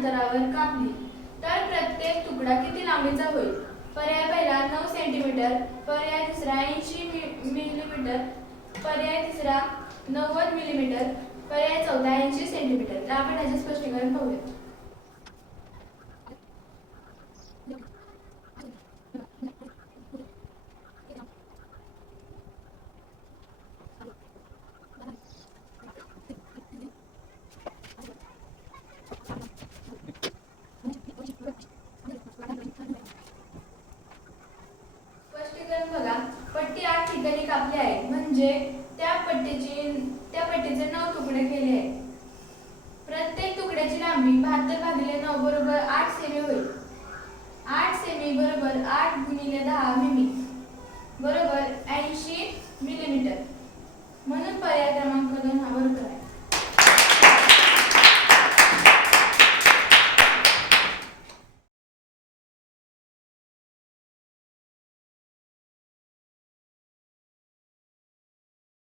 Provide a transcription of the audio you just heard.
अंतरावर कापली तर प्रत्येक तुकडा किती लांबीचा होईल? पर्याय पहिला 9 सेंटीमीटर, पर्याय दुसरा 80 मिलीमीटर, पर्याय तिसरा 90 मिलीमीटर, पर्याय चौथा 80 सेंटीमीटर. तर आपण याचे स्पष्टीकरण पाहूया. स्पष्टीकरण बघा. पट्टी 8 ठिकाणी कापली आहे म्हणजे त्या पट्टीचे 9 तुकडे केले आहेत.